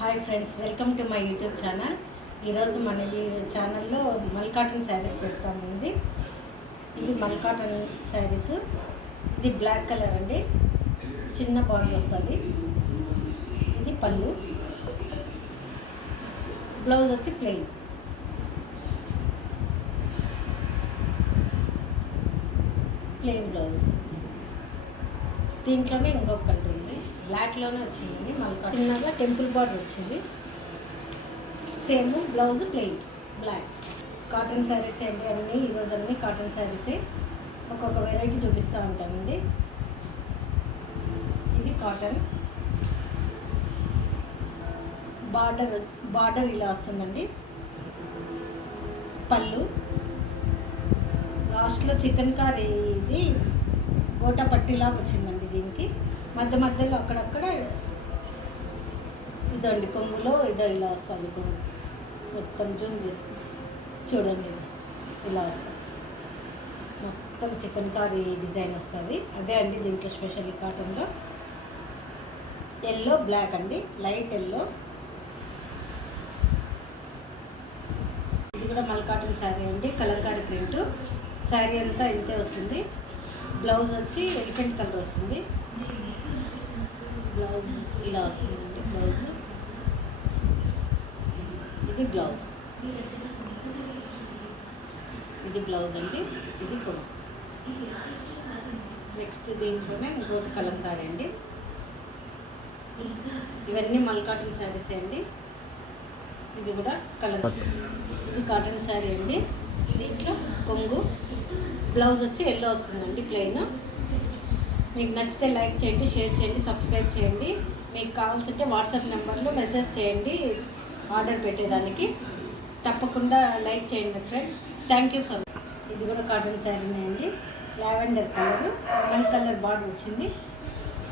Hi friends, welcome to my YouTube channel. ఈరోజు మన ఈ ఛానల్లో మల్ కాటన్ శారీస్ చేస్తామండి. ఇది మల్ కాటన్ శారీస్. ఇది బ్లాక్ కలర్ అండి, చిన్న బార్డర్ వస్తుంది. ఇది పళ్ళు, బ్లౌజ్ వచ్చి ప్లెయిన్. బ్లౌజ్ దీంట్లోనే ఇంకొక కలర్ ఉంది, బ్లాక్లోనే వచ్చిందండి. మల్ కాటన్ చిన్నగా టెంపుల్ బార్డర్ వచ్చింది. Same blouse plain black. Cotton saris అండి అన్నీ. ఈరోజు అన్నీ కాటన్ శారీసే. ఒక్కొక్క వెరైటీ చూపిస్తూ ఉంటానండి. ఇది కాటన్ బార్డర్ ఇలా వస్తుందండి. పళ్ళు లాస్ట్లో చికెన్ కర్రీ ఇది గోటా పట్టిలాగా వచ్చిందండి. దీనికి మధ్య మధ్యలో అక్కడక్కడ ఇదండి కొంగులో ఇదో ఇలా వస్తుంది. కొంగు మొత్తం జూమ్ చేస్తుంది చూడండి, ఇలా వస్తుంది. మొత్తం చికెన్ కర్రీ డిజైన్ వస్తుంది. అదే అండి దీంట్లో స్పెషల్ కాటన్లో. ఎల్లో బ్లాక్ అండి, లైట్ ఎల్లో. ఇది కూడా మల్ కాటన్ శారీ అండి, కలంకారీ ప్రింట్. శారీ అంతా ఇంతే వస్తుంది. బ్లౌజ్ వచ్చి ఎలిఫెంట్ కలర్ వస్తుంది. బ్లౌజ్ ఇలా వస్తుందండి. బ్లౌజ్ ఇది బ్లౌజ్. ఇది బ్లౌజ్ అండి, ఇది కూడా. నెక్స్ట్ దీంట్లోనే ఇంకోటి కలంకారీ అండి. ఇవన్నీ మల్ కాటన్ శారీసే అండి. ఇది కూడా ఇది కాటన్ శారీ అండి. దీంట్లో కొంగు, బ్లౌజ్ వచ్చి ఎల్లో వస్తుందండి, ప్లెయిన్. మీకు నచ్చితే లైక్ చేయండి, షేర్ చేయండి, సబ్స్క్రైబ్ చేయండి. మీకు కావాల్సింటే వాట్సాప్ నెంబర్లో మెసేజ్ చేయండి ఆర్డర్ పెట్టేదానికి. తప్పకుండా లైక్ చేయండి ఫ్రెండ్స్. Thank you for. ఇది కూడా కాటన్ శారీనే అండి, lavender colour, lemon colour border వచ్చింది.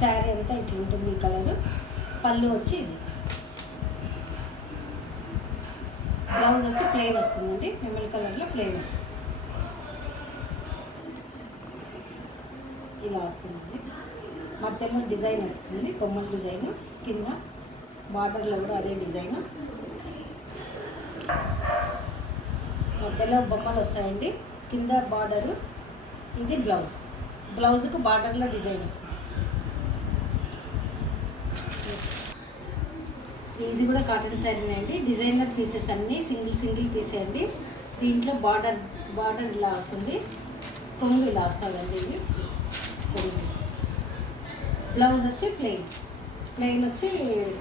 శారీ అంతా ఇట్లా ఉంటుంది ఈ కలరు. పళ్ళు వచ్చి ఇది. బ్లౌజ్ వచ్చి ప్లెయిన్ వస్తుందండి, లెమన్ కలర్లో ప్లెయిన్ వస్తుంది. ఇలా వస్తుందండి. మధ్యలో డిజైన్ వస్తుంది, బొమ్మల డిజైన్. కింద బార్డర్లో కూడా అదే డిజైన్. మధ్యలో బొమ్మలు వస్తాయండి, కింద బార్డరు. ఇది బ్లౌజ్. బ్లౌజ్కు బార్డర్లో డిజైన్ వస్తుంది. ఇది కూడా కాటన్ శారీనే అండి. డిజైనర్ పీసెస్ అన్నీ సింగిల్ పీసే అండి. దీంట్లో బార్డర్ ఇలా వస్తుంది, కొంగు ఇలా వస్తుందండి. ఇది బ్లౌజ్ వచ్చి ప్లెయిన్ వచ్చి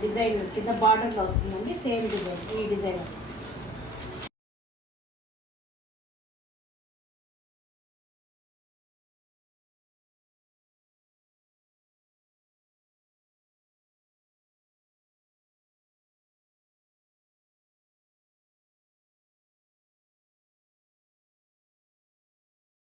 డిజైన్ కింద బార్డర్లో వస్తుందండి. సేమ్ డిజైన్, ఈ డిజైన్ వస్తుంది.